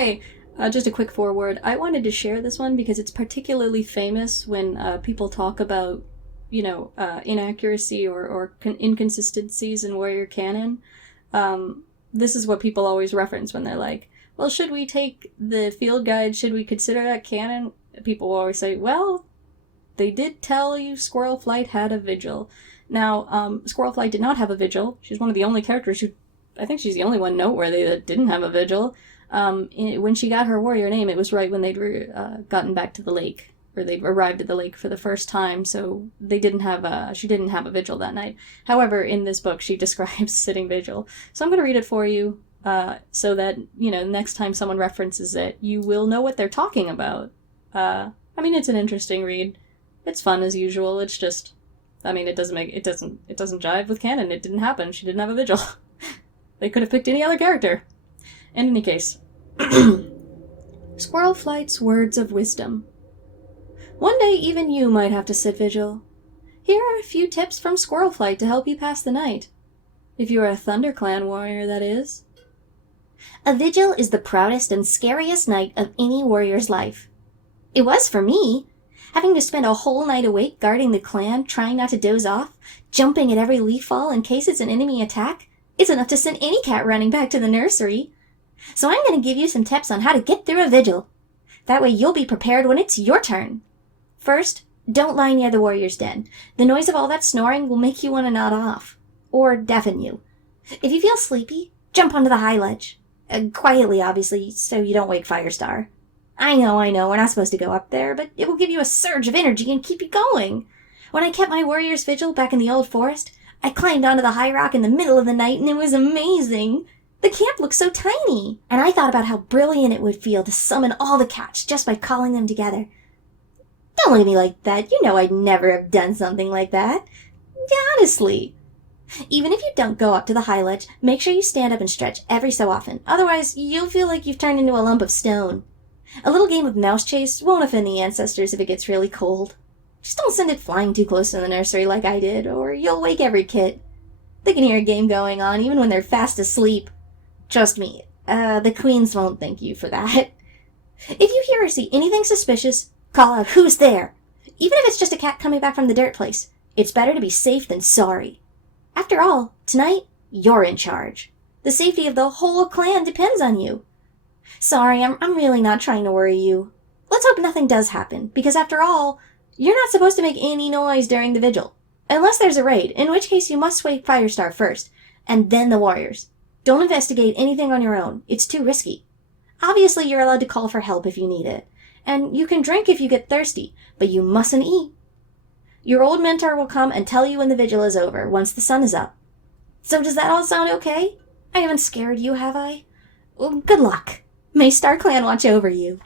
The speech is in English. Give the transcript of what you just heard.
Hey, just a quick foreword. I wanted to share this one because it's particularly famous when people talk about, inaccuracy or inconsistencies in warrior canon. This is what people always reference when they're like, well, should we take the field guide? Should we consider that canon? People will always say, well, they did tell you Squirrelflight had a Vigil. Now, Squirrelflight did not have a Vigil. She's one of the only characters who, I think she's the only one noteworthy that didn't have a Vigil. When she got her warrior name, it was right when they'd gotten back to the lake, or they'd arrived at the lake for the first time, so she didn't have a vigil that night. However, in this book, she describes sitting vigil. So I'm going to read it for you, so that, next time someone references it, you will know what they're talking about. It's an interesting read. It's fun as usual. It's just, it doesn't jive with canon. It didn't happen. She didn't have a vigil. They could have picked any other character. In any case, Squirrelflight's words of wisdom. One day even you might have to sit vigil. Here are a few tips from Squirrelflight to help you pass the night. If you are a ThunderClan warrior, that is. A vigil is the proudest and scariest night of any warrior's life. It was for me. Having to spend a whole night awake guarding the clan, trying not to doze off, jumping at every leaf fall in case it's an enemy attack, is enough to send any cat running back to the nursery. So I'm going to give you some tips on how to get through a vigil. That way you'll be prepared when it's your turn. First, don't lie near the warrior's den. The noise of all that snoring will make you want to nod off. Or deafen you. If you feel sleepy, jump onto the high ledge. Quietly, obviously, so you don't wake Firestar. I know, we're not supposed to go up there, but it will give you a surge of energy and keep you going. When I kept my warrior's vigil back in the old forest, I climbed onto the high rock in the middle of the night and it was amazing. The camp looked so tiny, and I thought about how brilliant it would feel to summon all the cats just by calling them together. Don't look at me like that. You know I'd never have done something like that. Honestly. Even if you don't go up to the high ledge, make sure you stand up and stretch every so often. Otherwise, you'll feel like you've turned into a lump of stone. A little game of mouse chase won't offend the ancestors if it gets really cold. Just don't send it flying too close to the nursery like I did, or you'll wake every kit. They can hear a game going on even when they're fast asleep. Trust me, the queens won't thank you for that. If you hear or see anything suspicious, call out who's there. Even if it's just a cat coming back from the dirt place, it's better to be safe than sorry. After all, tonight, you're in charge. The safety of the whole clan depends on you. Sorry, I'm really not trying to worry you. Let's hope nothing does happen, because after all, you're not supposed to make any noise during the vigil. Unless there's a raid, in which case you must wake Firestar first, and then the warriors. Don't investigate anything on your own. It's too risky. Obviously, you're allowed to call for help if you need it. And you can drink if you get thirsty, but you mustn't eat. Your old mentor will come and tell you when the vigil is over, once the sun is up. So does that all sound okay? I haven't scared you, have I? Well, good luck. May StarClan watch over you.